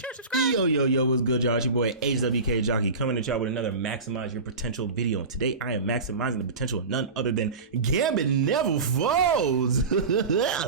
share, subscribe. Yo, what's good, y'all? It's your boy HWK Jockey coming at y'all with another Maximize Your Potential video. And today I am maximizing the potential of none other than Gambit Never Folds.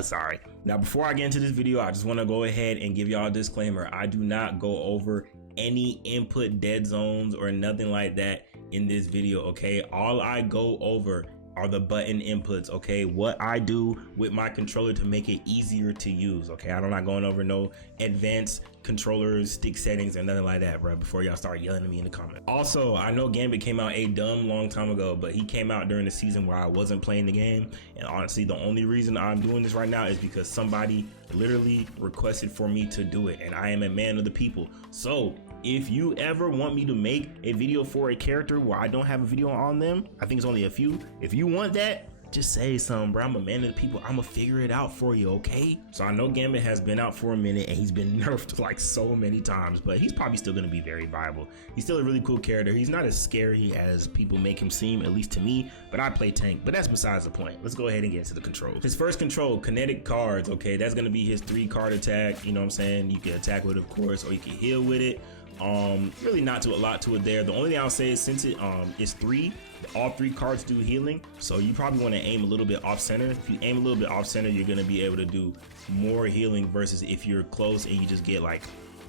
Sorry. Now, before I get into this video, I just want to go ahead and give y'all a disclaimer. I do not go over any input dead zones or nothing like that in this video, okay? All I go over are the button inputs, okay? What I do with my controller to make it easier to use, okay? I'm not going over no advanced controllers, stick settings, or nothing like that, bro, before y'all start yelling at me in the comments. Also, I know Gambit came out a dumb long time ago, but he came out during the season where I wasn't playing the game, and honestly, the only reason I'm doing this right now is because somebody literally requested for me to do it, and I am a man of the people. So if you ever want me to make a video for a character where I don't have a video on them, I think it's only a few. If you want that, just say something, bro. I'm a man of the people. I'm gonna figure it out for you, okay? So I know Gambit has been out for a minute and he's been nerfed like so many times, but he's probably still gonna be very viable. He's still a really cool character. He's not as scary as people make him seem, at least to me, but I play tank, but that's besides the point. Let's go ahead and get into the controls. His first control, Kinetic cards, okay? That's gonna be his 3-card attack, you know what I'm saying? You can attack with it, of course, or you can heal with it. Really not a lot to it there. The only thing I'll say is since it is 3, all 3 cards do healing, so you probably want to aim a little bit off center. If you aim a little bit off center, you're going to be able to do more healing versus if you're close and you just get like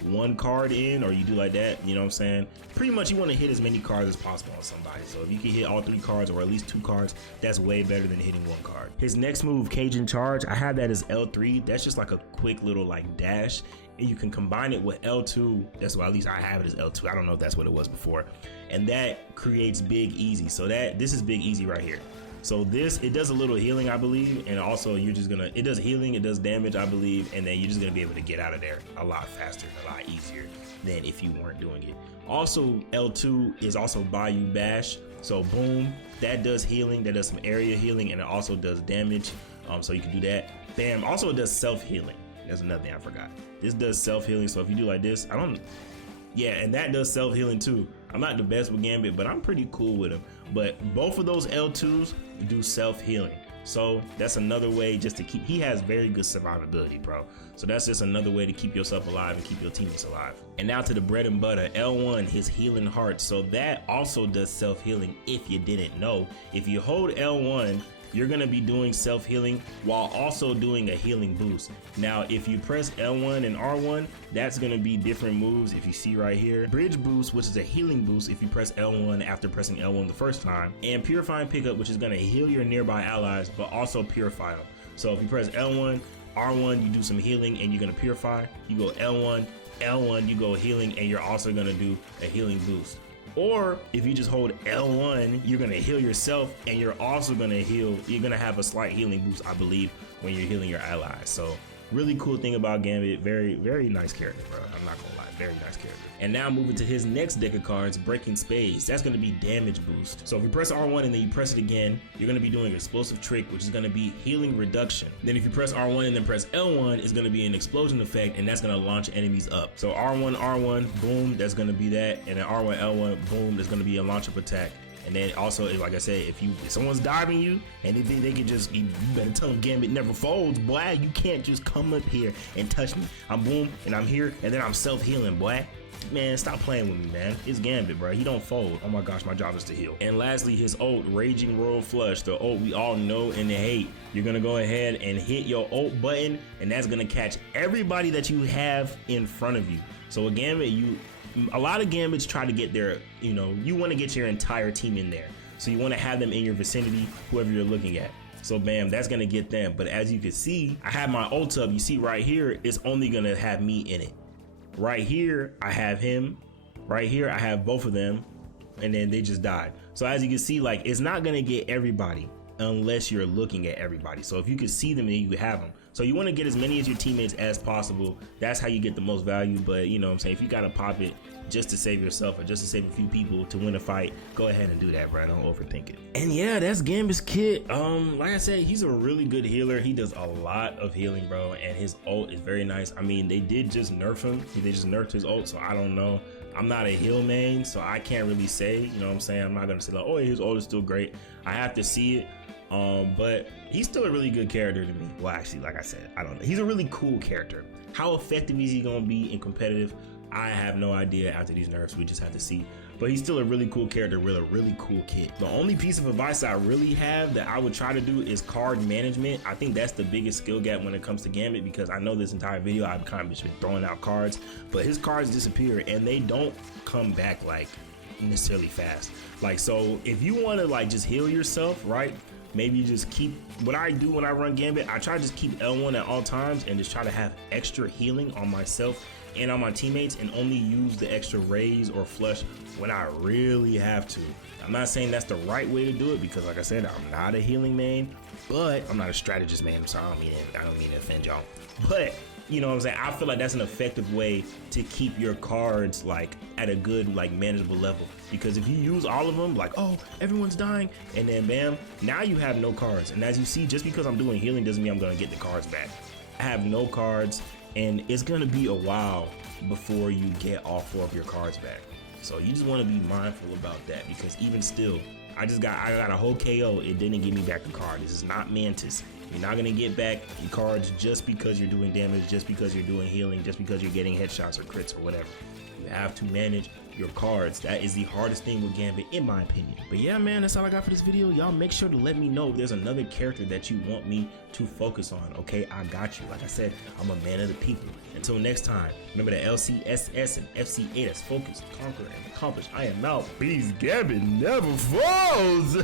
1 card in, or you do like that, you know what I'm saying? Pretty much you want to hit as many cards as possible on somebody. So if you can hit all 3 cards or at least 2 cards, that's way better than hitting 1 card. His next move, Cajun Charge, I have that as L3. That's just like a quick little like dash, and you can combine it with L2. That's why at least I have it as L2. I don't know if that's what it was before. And that creates Big Easy. So this is Big Easy right here. So it does a little healing, I believe, and also it does healing, it does damage, I believe, and then you're just gonna be able to get out of there a lot faster, a lot easier than if you weren't doing it. Also, L2 is also Bayou Bash. So boom, that does healing, that does some area healing, and it also does damage. So you can do that. Bam, also it does self-healing. That's another thing I forgot. This does self-healing, so if you do like this, yeah, and that does self-healing too. I'm not the best with Gambit, but I'm pretty cool with him. But both of those L2s do self-healing. So that's another way just to he has very good survivability, bro. So that's just another way to keep yourself alive and keep your teammates alive. And now to the bread and butter, L1, his healing heart. So that also does self-healing if you didn't know. If you hold L1, you're gonna be doing self-healing while also doing a healing boost. Now, if you press L1 and R1, that's gonna be different moves. If you see right here, Bridge Boost, which is a healing boost if you press L1 after pressing L1 the first time, and Purifying Pickup, which is gonna heal your nearby allies, but also purify them. So if you press L1, R1, you do some healing and you're gonna purify. You go L1, L1, you go healing, and you're also gonna do a healing boost. Or if you just hold L1, you're gonna heal yourself and you're also gonna heal. You're gonna have a slight healing boost, I believe, when you're healing your allies. So really cool thing about Gambit, very, very nice character, bro. I'm not gonna lie, very nice character. And now moving to his next deck of cards, Breaking Spades. That's gonna be damage boost. So if you press R1 and then you press it again, you're gonna be doing Explosive Trick, which is gonna be healing reduction. Then if you press R1 and then press L1, it's gonna be an explosion effect, and that's gonna launch enemies up. So R1, boom, that's gonna be that. And then R1, L1, boom, there's gonna be a launch up attack. And then also, like I said, if someone's diving you and they think they can just, you better tell them Gambit never folds, boy. You can't just come up here and touch me. I'm boom, and I'm here, and then I'm self-healing, boy. Man, stop playing with me, man. It's Gambit, bro. He don't fold. Oh my gosh, my job is to heal. And lastly, his ult, Raging Royal Flush, the ult we all know and hate. You're gonna go ahead and hit your ult button, and that's gonna catch everybody that you have in front of you. So a Gambit, a lot of Gambits try to get their, you want to get your entire team in there. So you want to have them in your vicinity, whoever you're looking at. So bam, that's going to get them. But as you can see, I have my ult up. You see right here, it's only going to have me in it. Right here, I have him. Right here, I have both of them. And then they just died. So as you can see, like, it's not going to get everybody unless you're looking at everybody. So if you can see them, then you have them. So you want to get as many of your teammates as possible. That's how you get the most value. But you know what I'm saying, if you gotta pop it just to save yourself or just to save a few people to win a fight, go ahead and do that, bro. Don't overthink it. And yeah, that's Gambit's kit. Like I said, he's a really good healer. He does a lot of healing, bro, and his ult is very nice. I mean, they did just nerf him. They just nerfed his ult, so I don't know. I'm not a heal main, so I can't really say, you know what I'm saying? I'm not gonna say like, oh, his ult is still great. I have to see it. But he's still a really good character to me. Well, actually, like I said, I don't know. He's a really cool character. How effective is he gonna be in competitive? I have no idea after these nerfs. We just have to see. But he's still a really cool character with a really cool kit. The only piece of advice I really have that I would try to do is card management. I think that's the biggest skill gap when it comes to Gambit, because I know this entire video I've kind of just been throwing out cards, but his cards disappear and they don't come back like necessarily fast. Like, so if you want to like just heal yourself, right? Maybe you just keep, what I do when I run Gambit, I try to just keep L1 at all times and just try to have extra healing on myself and on my teammates, and only use the extra raise or flush when I really have to. I'm not saying that's the right way to do it, because like I said, I'm not a healing main, but I'm not a strategist main, so I don't mean to offend y'all. But you know what I'm saying, I feel like that's an effective way to keep your cards like at a good, like manageable level. Because if you use all of them, like, oh, everyone's dying, and then bam, now you have no cards. And as you see, just because I'm doing healing doesn't mean I'm gonna get the cards back. I have no cards, and it's gonna be a while before you get all 4 of your cards back. So you just want to be mindful about that, because even still, I got a whole KO. It didn't give me back the card. This is not Mantis. You're not gonna get back your cards just because you're doing damage, just because you're doing healing, just because you're getting headshots or crits or whatever. You have to manage your cards. That is the hardest thing with Gambit, in my opinion. But yeah, man, that's all I got for this video. Y'all make sure to let me know if there's another character that you want me to focus on. Okay, I got you. Like I said, I'm a man of the people. Until next time, remember the LCSS and FCA, that's focus, conquer, and accomplish. I am out. Peace. Gambit never falls.